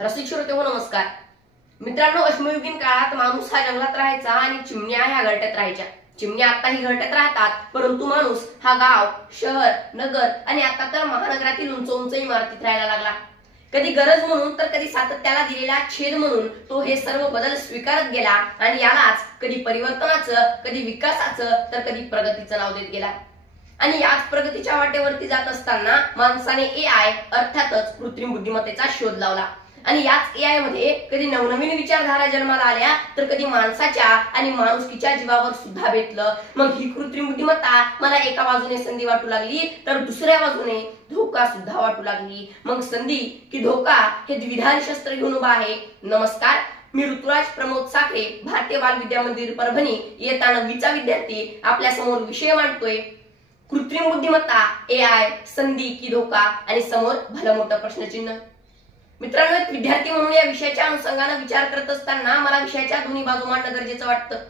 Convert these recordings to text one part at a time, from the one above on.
रसिक श्रोतेहो नमस्कार मित्रांनो, अश्मयुगीन काळात माणूस हा जंगलात राहायचा आणि चिमण्या ह्या घरट्यात राहायच्या। चिमण्या आताही घरट्यात राहतात, परंतु माणूस हा गाव, शहर, नगर आणि आता तर महानगरातील उंच उंच इमारतीत राहायला लागला। कधी गरज म्हणून तर कधी सातत्याला दिलेला छेद म्हणून तो हे सर्व बदल स्वीकारत गेला आणि यालाच कधी परिवर्तनाचं, कधी विकासाचं तर कधी प्रगतीचं नाव देत गेला। आणि याच प्रगतीच्या वाटेवरती जात असताना माणसाने एआय अर्थातच कृत्रिम बुद्धिमत्तेचा शोध लावला आणि याच एआय मध्ये कधी नवनवीन विचारधारा जन्माला आल्या तर कधी माणसाच्या आणि माणुसकीच्या जीवावर सुद्धा बेतलं। मग ही कृत्रिम बुद्धिमत्ता मला एका बाजूने संधी वाटू लागली तर दुसऱ्या बाजूने धोका सुद्धा वाटू लागली। मग संधी की धोका हे द्विधारी शस्त्र घेऊन उभा आहे। नमस्कार, मी ऋतुराज प्रमोद साखरे, भारतीय बाल विद्या मंदिर परभणी इयत्ता 9वीचा विद्यार्थी आपल्या समोर विषय मांडतोय कृत्रिम बुद्धिमत्ता, एआय, संधी की धोका आणि समोर भलं मोठं प्रश्नचिन्ह। मित्रांनो, एक विद्यार्थी म्हणून या विषयाच्या अनुषंगाने विचार करत असताना मला विषयाच्या दोन्ही बाजू मांडणं गरजेचं वाटतं।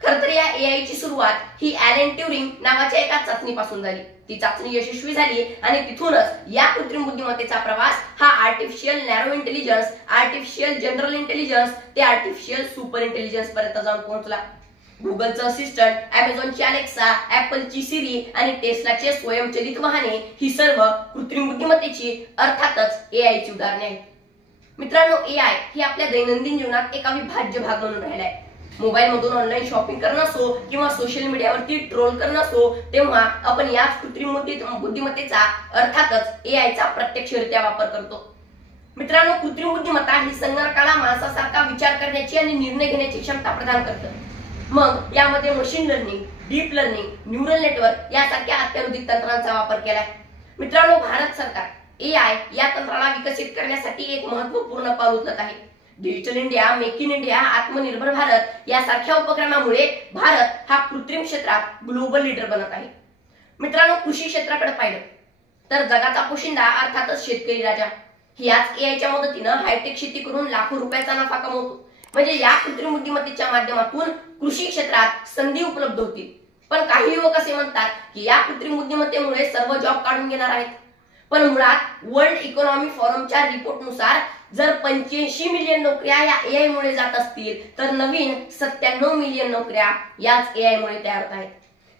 खरं तर या एआय ची सुरुवात ही ॲलन ट्युरिंग नावाच्या एका चाचणीपासून झाली। ती चाचणी यशस्वी झाली आणि तिथूनच या कृत्रिम बुद्धिमत्तेचा प्रवास हा artificial narrow intelligence, artificial general intelligence ते आर्टिफिशियल सुपर इंटेलिजन्स पर्यंत जाऊन पोहोचला। गुगलचं असिस्टंट, अमेझॉनची अलेक्सा, ऍपलची सिरी आणि टेस्लाचे स्वयंचलित वाहने ही सर्व कृत्रिम बुद्धिमत्तेची अर्थातच एआय ची उदाहरणे आहेत। मित्रांनो, एआय ही आपल्या दैनंदिन जीवनात एक अविभाज्य भाग म्हणून राहिला आहे। मोबाईल मधून ऑनलाईन शॉपिंग करणं असो किंवा सोशल मीडियावरती ट्रोल करणं असो, तेव्हा आपण याच कृत्रिम बुद्धिमत्तेचा अर्थातच एआयचा प्रत्यक्षरित्या वापर करतो। मित्रांनो, कृत्रिम बुद्धिमत्ता ही संगणकाला माणसासारखा विचार करण्याची आणि निर्णय घेण्याची क्षमता प्रदान करते। मग यामध्ये machine learning, deep learning, neural network यासारख्या अत्याधुनिक तंत्रांचा वापर केलाय। मित्रांनो, भारत सरकार एआय या तंत्राला विकसित करण्यासाठी एक महत्त्वपूर्ण पाऊल उचलत आहे। Digital India, make in India, आत्मनिर्भर भारत यासारख्या उपक्रमामुळे भारत हा कृत्रिम क्षेत्रात ग्लोबल लीडर बनत आहे। मित्रांनो, कृषी क्षेत्राकडे पाहिलं तर जगाचा पोशिंदा अर्थातच शेतकरी राजा याच एआयच्या मदतीनं हायटेक शेती करून लाखो रुपयाचा नफा कमवतो। म्हणजे या कृत्रिम बुद्धिमत्तेच्या माध्यमातून कृषी क्षेत्रात संधी उपलब्ध होतील। पण काही युवक असे म्हणतात की या कृत्रिम बुद्धिमत्तेमुळे सर्व जॉब काढून घेणार आहेत। पण मुळात वर्ल्ड इकॉनॉमी फोरमच्या रिपोर्टनुसार जर 85 मिलियन नोकऱ्या या एआय मुळे जात असतील तर नवीन 97 मिलियन नोकऱ्या याच एआय मुळे तयार होत आहेत।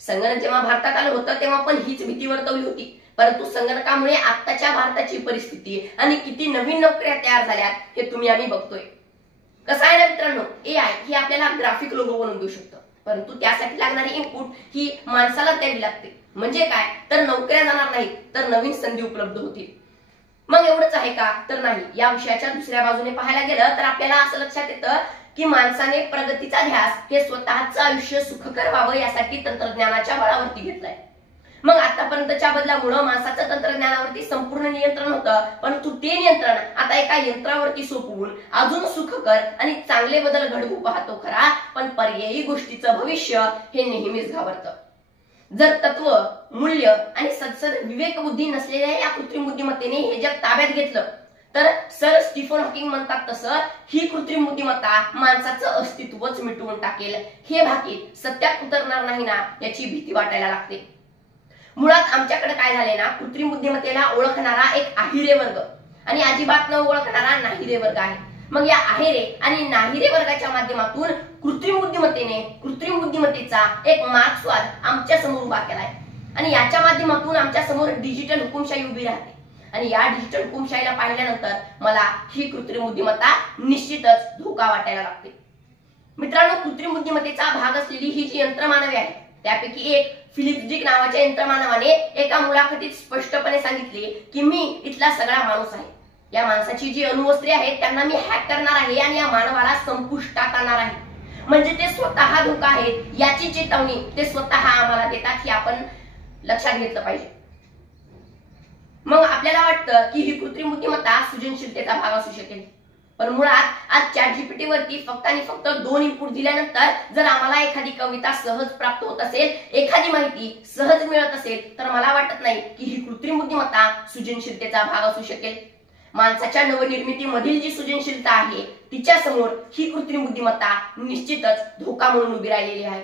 संगणक जेव्हा भारतात आलं होतं तेव्हा पण हीच भीती वर्तवली होती, परंतु संगणकामुळे आताच्या भारताची परिस्थिती आणि किती नवीन नोकऱ्या तयार झाल्यात हे तुम्ही आम्ही बघतोय। कसं आहे ना मित्रांनो, एआय ही आपल्याला ग्राफिक लोगो बनवून देऊ शकतं, परंतु त्यासाठी लागणारी इनपुट ही माणसाला द्यावी लागते। म्हणजे काय तर नोकऱ्या जाणार नाहीत तर नवीन संधी उपलब्ध होतील। मग एवढंच आहे का तर नाही। या विषयाच्या दुसऱ्या बाजूने पाहायला गेलं तर आपल्याला असं लक्षात येतं की माणसाने प्रगतीचा ध्यास हे स्वतःचं आयुष्य सुखकर व्हावं यासाठी तंत्रज्ञानाच्या बळावरती घेतलाय। मग आतापर्यंतच्या बदलामुळे माणसाचं तंत्रज्ञानावरती संपूर्ण नियंत्रण होतं, परंतु ते नियंत्रण आता एका यंत्रावरती सोपवून अजून सुखकर आणि चांगले बदल घडवू पाहतो खरा, पण पर्यायी गोष्टीचं भविष्य हे नेहमीच घाबरतं। जर तत्व, मूल्य आणि सद्सद विवेक बुद्धी नसलेल्या या कृत्रिम बुद्धिमत्तेने हे जग ताब्यात घेतलं तर सर स्टीफन हॉकिंग म्हणतात तसं ही कृत्रिम बुद्धिमत्ता माणसाचं अस्तित्वच मिटवून टाकेल। हे भाकीत सत्यात उतरणार नाही ना याची भीती वाटायला लागते। मुळात आमच्याकडे काय झाले ना, कृत्रिम बुद्धिमत्तेला ओळखणारा एक आहिरे वर्ग आणि अजिबात न ओळखणारा नाहिरे वर्ग आहे। मग या आहेरे आणि नाहिरे वर्गाच्या माध्यमातून कृत्रिम बुद्धिमत्तेचा एक मार्क्सवाद आमच्या समोर उभा केलाय आणि याच्या माध्यमातून आमच्या समोर डिजिटल हुकुमशाही उभी राहते। आणि या डिजिटल हुकुमशाहीला पाहिल्यानंतर मला ही कृत्रिम बुद्धिमत्ता निश्चितच धोका वाटायला लागते। मित्रांनो, कृत्रिम बुद्धिमत्तेचा भाग असलेली ही जी यंत्रमानवे आहे त्यापैकी एक फिलिप्स डिक नावाच्या यंत्रमानवाने एका मुलाखतीत स्पष्टपणे सांगितले की मी इथला सगळा माणूस आहे। या माणसाची जी अणुवस्त्रे आहेत त्यांना मी हॅक करणार आहे आणि या मानवाला संपुष्टात आणणार आहे। म्हणजे ते स्वतः धोका आहेत याची चेतावणी ते स्वतः आम्हाला देतात, हे आपण लक्षात घेतलं पाहिजे। मग आपल्याला वाटतं की ही कृत्रिम बुद्धिमत्ता सृजनशीलतेचा भाग असू शकेल, पण मुळात आज ChatGPT वरती फक्त आणि फक्त 2 इनपुट दिल्यानंतर जर आम्हाला एखादी कविता सहज प्राप्त होत असेल, एखादी माहिती सहज मिळत असेल तर मला वाटत नाही की ही कृत्रिम बुद्धिमत्ता सृजनशीलतेचा भाग असू शकेल। माणसाच्या नवनिर्मितीमधील जी सृजनशीलता आहे तिच्या समोर ही कृत्रिम बुद्धिमत्ता निश्चितच धोका म्हणून उभी राहिलेली आहे।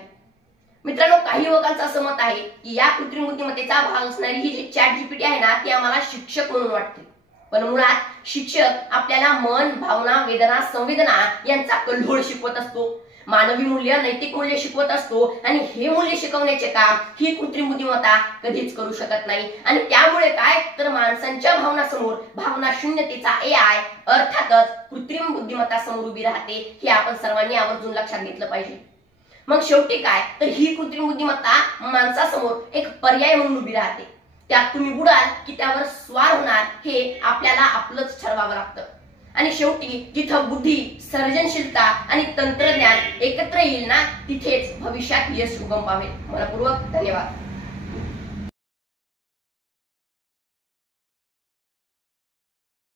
मित्रांनो, काही लोकांचं असं मत आहे की या कृत्रिम बुद्धिमत्तेचा भाग असणारी ही जी ChatGPT आहे ना, ती आम्हाला शिक्षक म्हणून वाटते. पण मुळात शिक्षक आपल्याला मन, भावना, वेदना, संवेदना यांचा कल्लोळ शिकवत असतो. मानवी मूल्य, नैतिक मूल्य शिकवत असतो आणि हे मूल्य शिकवण्याचे काम ही कृत्रिम बुद्धिमत्ता कधीच करू शकत नाही. आणि त्यामुळे काय तर माणसांच्या भावनासमोर भावना शून्यतेचा AI अर्थातच कृत्रिम बुद्धिमत्ता समोर उभी राहते. हे आपण सर्वांनी आवर्जून लक्षात घेतलं पाहिजे. मग शेवटी काय तर ही कृत्रिम बुद्धिमत्ता माणसासमोर एक पर्याय म्हणून उभी राहते. त्यात तुम्ही बुडाल की त्यावर स्वार होणार हे आपल्याला आपलंच ठरवावं लागतं. आणि शेवटी जिथं बुद्धी, सर्जनशीलता आणि तंत्रज्ञान एकत्र येईल ना, तिथेच भविष्यात यश उगम पावेल. मनपूर्वक धन्यवाद.